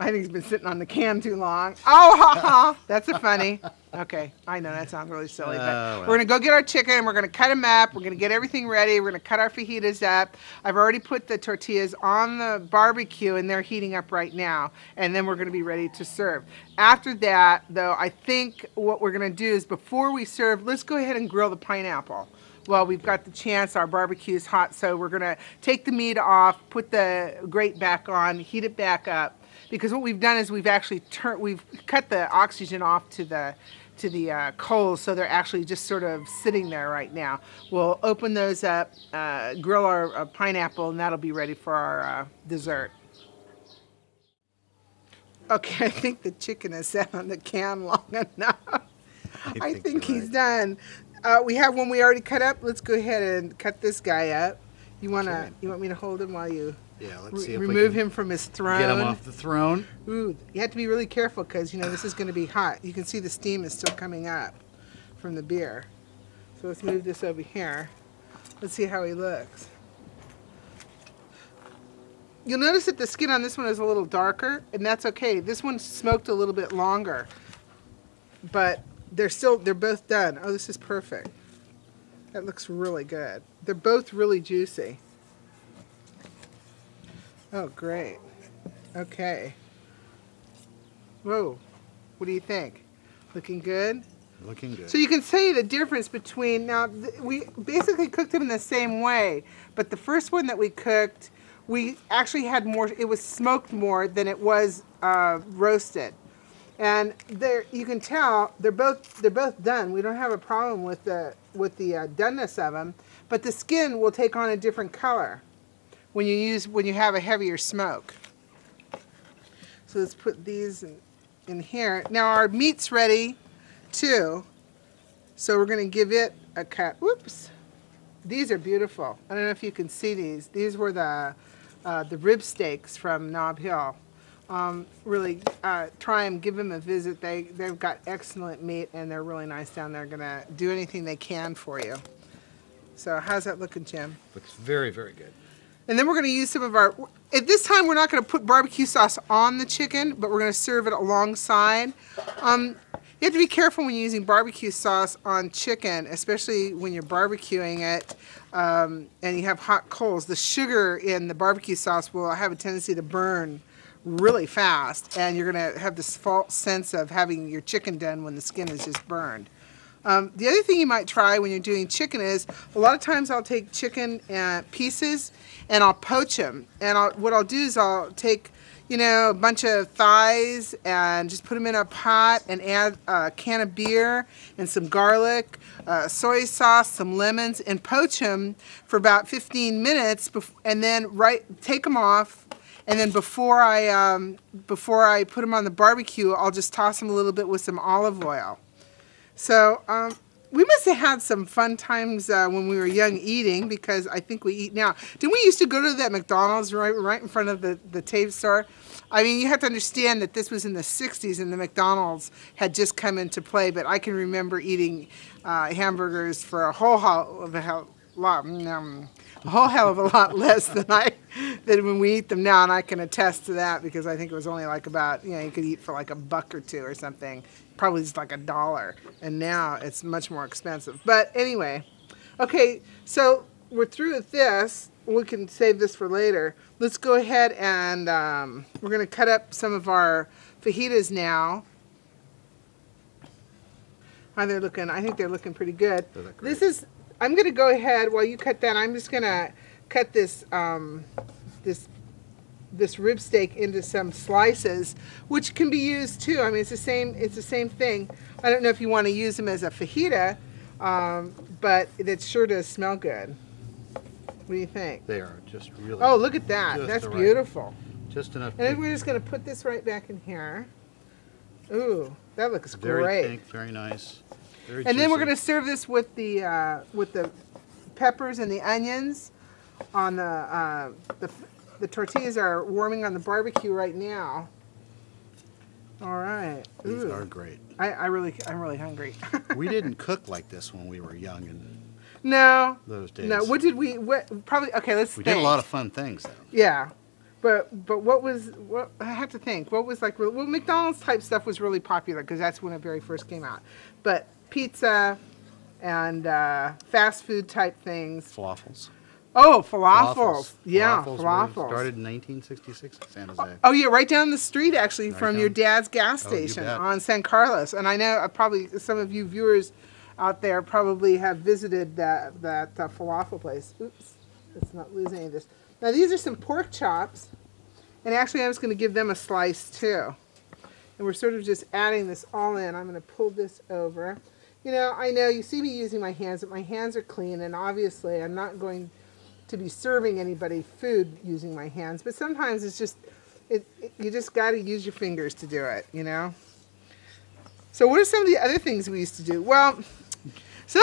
I think he's been sitting on the can too long. Oh, ha, ha. That's a funny. Okay, I know that sounds really silly, but well. we're going to go get our chicken. We're going to cut him up. We're going to get everything ready. We're going to cut our fajitas up. I've already put the tortillas on the barbecue, and they're heating up right now. And then we're going to be ready to serve. After that, though, I think what we're going to do is, before we serve, let's go ahead and grill the pineapple. Well, we've got the chance, our barbecue is hot, so we're going to take the meat off, put the grate back on, heat it back up. Because what we've done is we've actually cut the oxygen off to the coals, so they're actually just sort of sitting there right now. We'll open those up, grill our pineapple, and that'll be ready for our dessert. Okay, I think the chicken is sat on the can long enough. I think he's done. We have one we already cut up. Let's go ahead and cut this guy up. You want me to hold him while you let's see if remove him from his throne? Get him off the throne. Ooh, you have to be really careful because this is going to be hot. You can see the steam is still coming up from the beer. So let's move this over here. Let's see how he looks. You'll notice that the skin on this one is a little darker, and that's okay. This one smoked a little bit longer, but they're both done. Oh, this is perfect. That looks really good. They're both really juicy. Oh, great. Okay. Whoa. What do you think? Looking good? Looking good. So you can see the difference between, now we basically cooked them in the same way, but the first one that we cooked, we actually had more, it was smoked more than it was roasted. And there, you can tell they're both done. We don't have a problem with the doneness of them, but the skin will take on a different color when you have a heavier smoke. So let's put these in here. Now our meat's ready too, so we're going to give it a cut. Whoops! These are beautiful. I don't know if you can see these. These were the rib steaks from Nob Hill. Really try and give them a visit. They've got excellent meat and they're really nice down there. Going to do anything they can for you. So how's that looking, Jim? Looks very, very good. And then we're going to use some of our, at this time we're not going to put barbecue sauce on the chicken, but we're going to serve it alongside. You have to be careful when you're using barbecue sauce on chicken, especially when you're barbecuing it and you have hot coals. The sugar in the barbecue sauce will have a tendency to burn really fast, and you're going to have this false sense of having your chicken done when the skin is just burned. The other thing you might try when you're doing chicken is, a lot of times I'll take chicken pieces and I'll poach them. And what I'll do is I'll take, a bunch of thighs and just put them in a pot and add a can of beer and some garlic, soy sauce, some lemons, and poach them for about 15 minutes, and then take them off. And then before I put them on the barbecue, I'll just toss them a little bit with some olive oil. So we must have had some fun times when we were young eating, because I think we eat now. Didn't we used to go to that McDonald's right in front of the tape store? I mean, you have to understand that this was in the 60s and the McDonald's had just come into play, but I can remember eating hamburgers for a whole hell of a lot less than when we eat them now, and I can attest to that because I think it was only like about, you could eat for like $1 or $2 or something, probably just like $1, and now it's much more expensive. But anyway, okay, so we're through with this. We can save this for later. Let's go ahead and we're going to cut up some of our fajitas now. How they're looking? I think they're looking pretty good. I'm going to go ahead while you cut that. I'm just going to cut this this rib steak into some slices, which can be used too. I mean, it's the same thing. I don't know if you want to use them as a fajita, but it sure does smell good. What do you think? They are just really. Oh, look at that. That's beautiful. Just enough. And then we're just going to put this right back in here. Ooh, that looks great. Very pink, very nice. Very and juicy. then we're going to serve this with the peppers and the onions. On the tortillas are warming on the barbecue right now. All right. These are great. I'm really hungry. We didn't cook like this when we were young and. No. Those days. No. What did we? Probably. Okay. Let's. We did a lot of fun things though. Yeah, but what I have to think. What was like? Well, McDonald's type stuff was really popular because that's when it very first came out. But pizza and fast food type things. Falafels. Oh, falafels. Yeah, falafels. Started in 1966 in San Jose. Oh, yeah, right down the street, actually, from your dad's gas station you bet. on San Carlos. And I know probably some of you viewers out there probably have visited that falafel place. Oops, let's not lose any of this. Now, these are some pork chops. And actually, I was going to give them a slice, too. and we're sort of just adding this all in. I'm going to pull this over. You know, I know you see me using my hands, but my hands are clean, and obviously I'm not going to be serving anybody food using my hands, but sometimes it's just, you just got to use your fingers to do it, you know? So what are some of the other things we used to do? Well, so,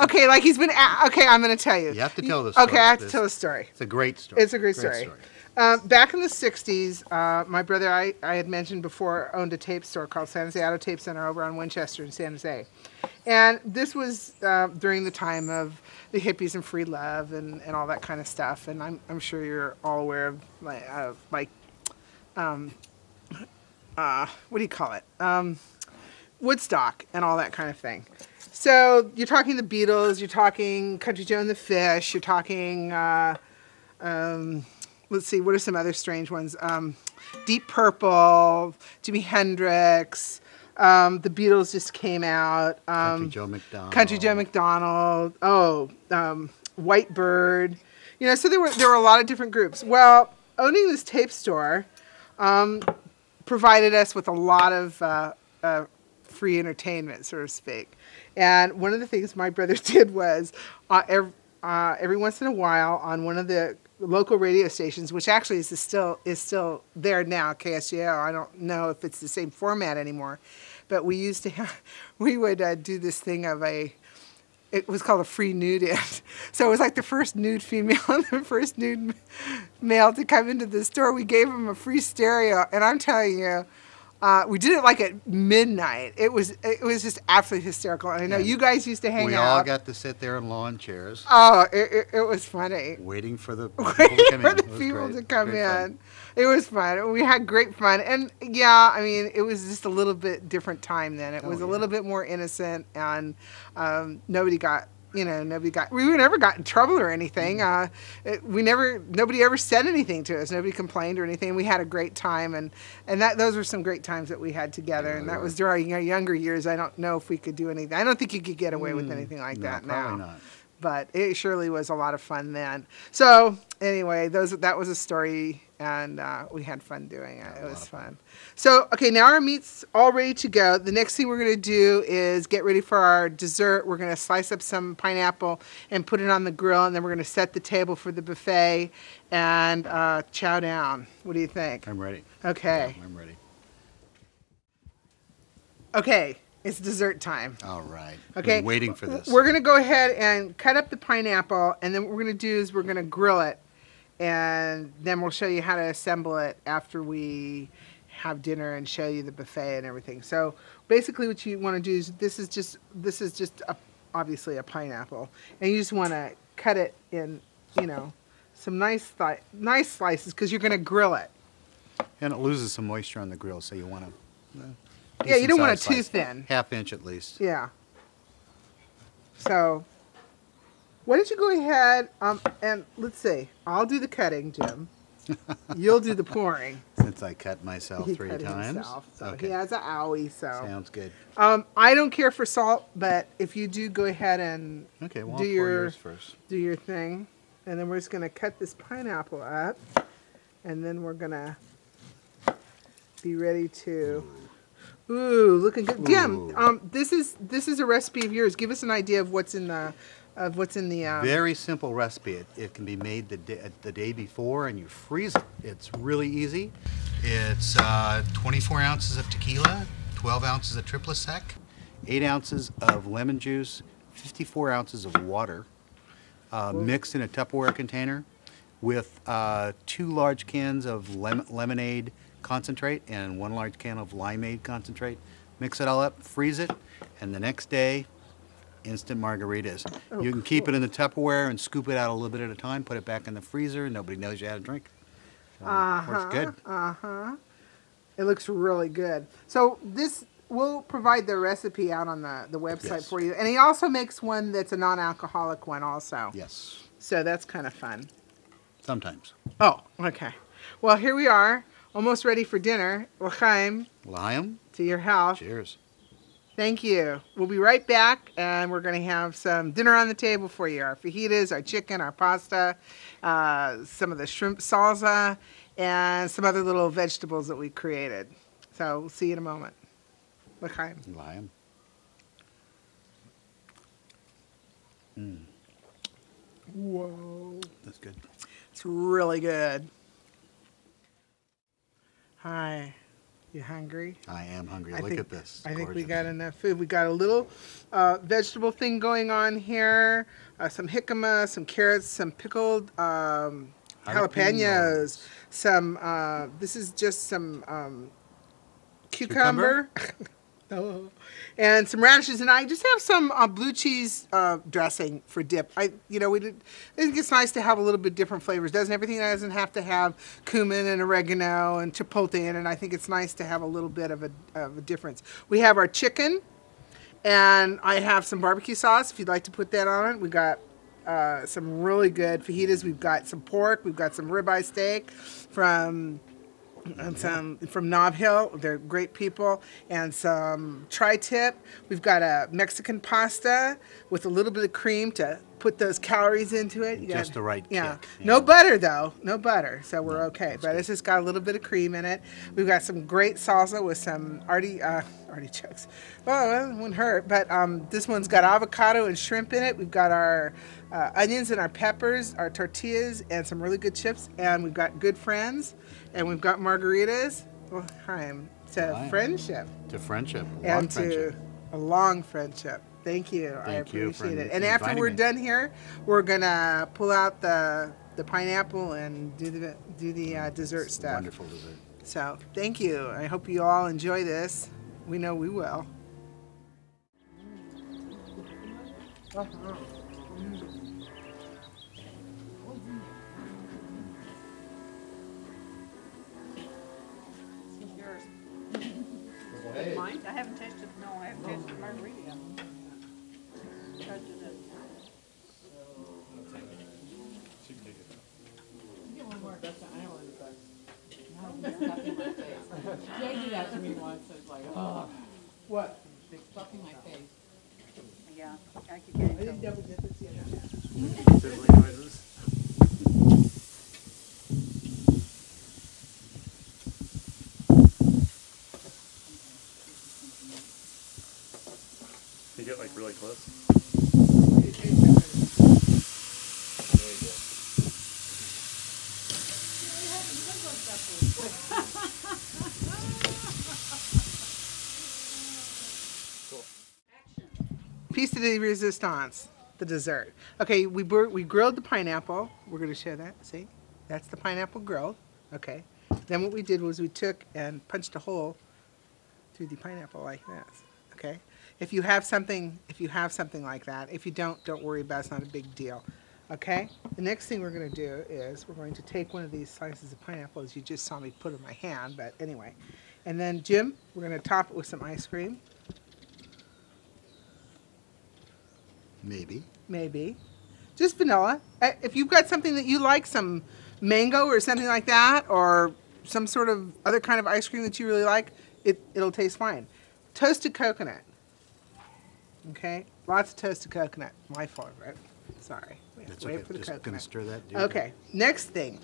okay, like he's been, okay, I'm going to tell you. You have to tell the story. Okay, I have to tell a story. It's a great story. It's a great story. Back in the 60s, my brother, I had mentioned before, owned a tape store called San Jose Auto Tape Center over on Winchester in San Jose. And this was during the time of the hippies and free love and all that kind of stuff. And I'm sure you're all aware of, what do you call it? Woodstock and all that kind of thing. So you're talking the Beatles, you're talking Country Joe and the Fish, you're talking, let's see, what are some other strange ones? Deep Purple, Jimi Hendrix, the Beatles just came out. Country Joe McDonald. Country Joe McDonald. Oh, Whitebird. You know, so there were a lot of different groups. Well, owning this tape store provided us with a lot of free entertainment, so to speak. And one of the things my brother did was every once in a while on one of the local radio stations, which actually is still there now, KSGO. I don't know if it's the same format anymore, but we used to we would do this thing of it was called a free nude in. So it was like the first nude female and the first nude male to come into the store. We gave them a free stereo, and I'm telling you, we did it like at midnight. It was just absolutely hysterical. And I know you guys used to hang out. We all got to sit there in lawn chairs. Oh, it was funny. Waiting for the people to come in. It was fun. We had great fun. And yeah, I mean, it was just a little bit different time then. It was a little bit more innocent, and nobody never got in trouble or anything. Nobody ever said anything to us. Nobody complained or anything. We had a great time, and those were some great times that we had together. Yeah, and that was during our younger years. I don't know if we could do anything. I don't think you could get away with anything like that now. Probably not. But it surely was a lot of fun then. So anyway, that was a story, and we had fun doing it. It was fun. So, okay, now our meat's all ready to go. The next thing we're going to do is get ready for our dessert. We're going to slice up some pineapple and put it on the grill, and then we're going to set the table for the buffet and chow down. What do you think? I'm ready. Okay. Yeah, I'm ready. Okay, it's dessert time. All right. Okay. Been waiting for this. We're going to go ahead and cut up the pineapple, and then what we're going to do is we're going to grill it, and then we'll show you how to assemble it after we have dinner and show you the buffet and everything. So basically what you want to do is this is just obviously a pineapple, and you just want to cut it in, you know, some nice slices, because you're going to grill it. And it loses some moisture on the grill, so you want to yeah, you don't want it too thin. Half inch at least. Yeah. So why don't you go ahead and let's see, I'll do the cutting, Jim. You'll do the pouring. Since I cut myself three times. Himself, so okay. He has an owie, so. Sounds good. I don't care for salt, but if you do, go ahead and okay, well, do I'll pour yours first. Do your thing. And then we're just going to cut this pineapple up. And then we're going to be ready to... Ooh, looking good. Jim, this is a recipe of yours. Give us an idea of what's in the... Very simple recipe. It can be made the day before, and you freeze it. It's really easy. It's 24 ounces of tequila, 12 ounces of triple sec, 8 ounces of lemon juice, 54 ounces of water, mixed in a Tupperware container with 2 large cans of lemonade concentrate and 1 large can of limeade concentrate. Mix it all up, freeze it, and the next day, instant margaritas. Oh, you can keep it in the Tupperware and scoop it out a little bit at a time, put it back in the freezer, nobody knows you had a drink. Works good. It looks really good. So we'll provide the recipe out on the website for you. And he also makes one that's a non-alcoholic one also. Yes. So that's kind of fun. Sometimes. Oh, okay. Well, here we are, almost ready for dinner. L'chaim. L'chaim. To your health. Cheers. Thank you. We'll be right back, and we're going to have some dinner on the table for you. Our fajitas, our chicken, our pasta, some of the shrimp salsa, and some other little vegetables that we created. So we'll see you in a moment. L'chaim. Lion. Whoa. That's good. It's really good. Hi. You hungry? I am hungry. I Look think- at this. I think we Gorgeous. got enough food. We got a little vegetable thing going on here. Some jicama, some carrots, some pickled jalapenos. Some, this is just some cucumber. Oh. And some radishes, and I just have some blue cheese dressing for dip. I think it's nice to have a little bit different flavors. Everything doesn't have to have cumin and oregano and chipotle in it. I think it's nice to have a little bit of a difference. We have our chicken, and I have some barbecue sauce if you'd like to put that on it. We got some really good fajitas. We've got some pork. We've got some ribeye steak from Nob Hill. They're great people. And some tri-tip. We've got a Mexican pasta with a little bit of cream to put those calories into it. Just the right yeah. kick. Yeah. No butter though. No butter. So we're okay. that's But good. it's just got a little bit of cream in it. We've got some great salsa with some artichokes. Well, it wouldn't hurt. But this one's got avocado and shrimp in it. We've got our onions and our peppers, our tortillas, and some really good chips. And we've got good friends. And we've got margaritas. Well, to friendship. To friendship. And Long friendship. to a long friendship. Thank you. I Thank you for appreciate it. And after inviting we're me. done here, we're gonna pull out the pineapple and do the dessert stuff. Wonderful dessert. So thank you. I hope you all enjoy this. We know we will. Mine? I haven't tasted, no, I haven't tasted margarita yet. Tried to do Get one more Augusta Island, but now it's stuck in my face. Jay did that to me once. It's like, oh, What? it's stuck in my face. Yeah, I could get into double dip it yet. Sizzling noises. You get like really close. Piece de resistance, the dessert. Okay, we grilled the pineapple. We're going to show that. See, that's the pineapple grilled. Okay. Then what we did was we took and punched a hole through the pineapple like this. Okay. If you have something like that, if you don't worry about it. It's not a big deal. Okay. The next thing we're going to do is we're going to take one of these slices of pineapple, as you just saw me put in my hand. But anyway, and then Jim, we're going to top it with some ice cream. Maybe. Just vanilla. If you've got something that you like, some mango or something like that, or some sort of other kind of ice cream that you really like, it'll taste fine. Toasted coconut. Okay? Lots of toasted coconut. My favorite. Sorry. We have That's to wait okay. for the Just gonna coconut. stir that. Dude. Okay. Next thing.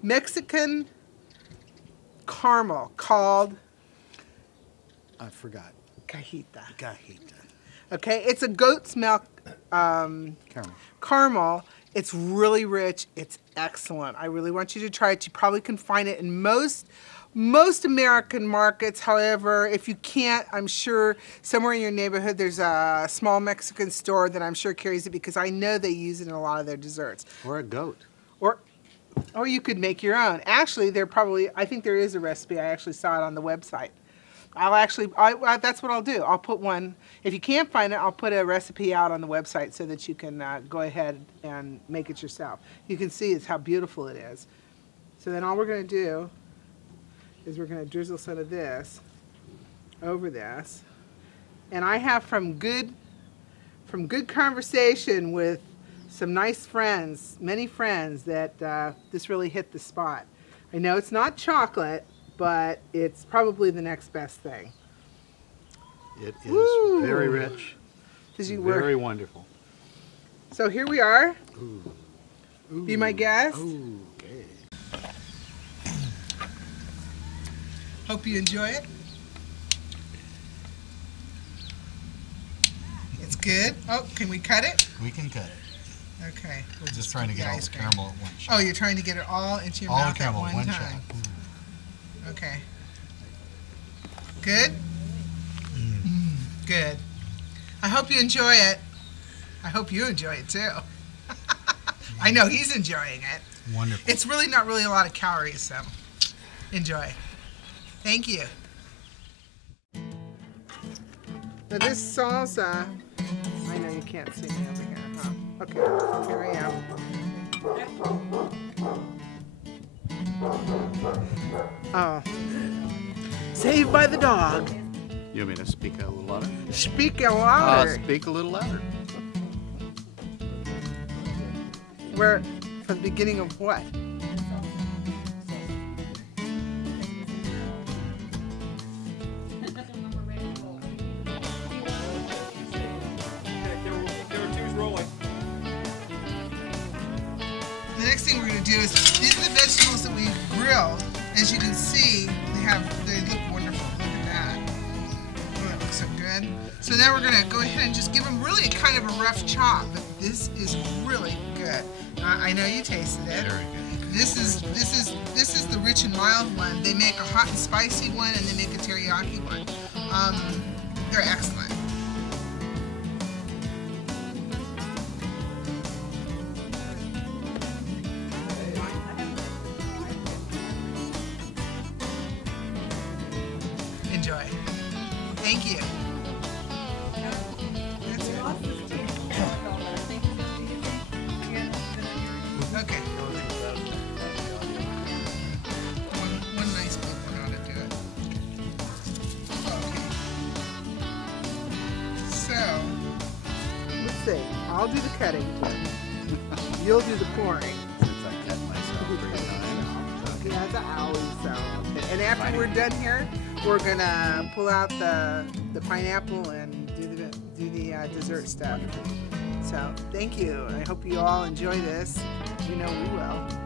Mexican caramel called I forgot. cajita. Cajita. Okay? It's a goat's milk Caramel. caramel. It's really rich. It's excellent. I really want you to try it. You probably can find it in most American markets. However, if you can't, I'm sure somewhere in your neighborhood there's a small Mexican store that I'm sure carries it, because I know they use it in a lot of their desserts. Or a goat. Or you could make your own. Actually, I think there is a recipe. I actually saw it on the website. That's what I'll do. I'll put one. If you can't find it, I'll put a recipe out on the website so that you can go ahead and make it yourself. You can see how beautiful it is. So then all we're going to do is we're going to drizzle some of this over this. And I have from good conversation with some nice friends, many friends, that this really hit the spot. I know it's not chocolate, but it's probably the next best thing. It is Woo. very rich. Very wonderful. So here we are. Ooh. Be my guest. Okay. Hope you enjoy it. good. Oh, can we cut it? We can cut it. Okay. We'll Just trying to put get all the ice cream. caramel at one shot. Oh, you're trying to get it all into your All the mouth at caramel one at one time. shot. Okay. Good? Good. I hope you enjoy it. I hope you enjoy it too. I know he's enjoying it. Wonderful. It's really not really a lot of calories, so enjoy. Thank you. Now this salsa, I know you can't see me over here, huh? Okay, here I am. Oh. Saved by the dog. You want me to speak a little louder? Speak a louder. Speak a little louder. Where, for the beginning of what? The next thing we're going to do is, these are the vegetables that we grilled. As you can see, they look wonderful. Look at that. Oh, that looks so good. So now we're going to go ahead and just give them really kind of a rough chop. But this is really good. I know you tasted it. Very good. This is the rich and mild one. They make a hot and spicy one, and they make a teriyaki one. They're excellent. Enjoy. Thank you. That's it. Okay. One nice big one ought to do it. Okay. So, let's see. I'll do the cutting. You'll do the pouring. Since I cut myself 3 times. Yeah, that's always so. And after we're done here, we're gonna pull out the pineapple and do the dessert stuff. So thank you. I hope you all enjoy this. We know we will.